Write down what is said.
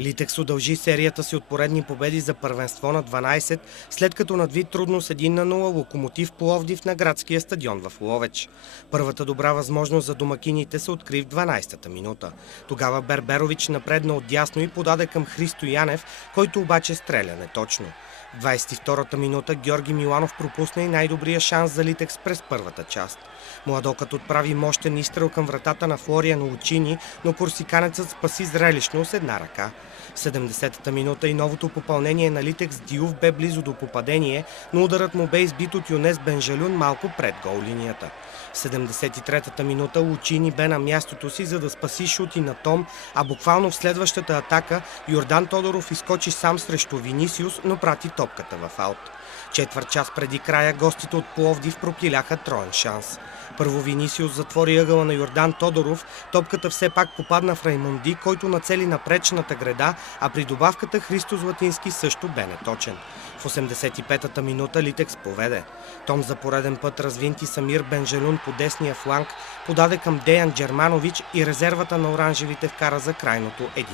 Литекс удължи серията си от поредни победи за първенство на 12, след като надви трудно с 1-0 Локомотив Пловдив на градския стадион в Ловеч. Първата добра възможност за домакините се откри в 12-та минута. Тогава Берберович напредна отдясно и подаде към Христо Янев, който обаче стреля неточно. В 22-та минута Георги Миланов пропусна и най-добрия шанс за Литекс през първата част. Младокът отправи мощен изстрел към вратата на Флориан Лучини, но корсиканецът спаси зрелищно с една ръка. В 70-та минута и новото попълнение на Литекс Диюв бе близо до попадение, но ударът му бе избит от Юнес Бенжалюн малко пред гол линията. В 73-та минута Лучини бе на мястото си, за да спаси шути на Том, а буквално в следващата атака Йордан Тодоров изскочи сам срещу Винисиус, но прати топката в аут. Четвърт час преди края гостите от Пловдив пропиляха троен шанс. Първо Винисиус затвори ъгъла на Йордан Тодоров, топката все пак попадна в Раймонди, който нацели напречната греда, а при добавката Христо Златински също бе неточен. В 85-та минута Литекс поведе. Том за пореден път развинти Самир Бенжалюн по десния фланг, подаде към Деян Джерманович и резервата на оранжевите вкара за крайното 1-0.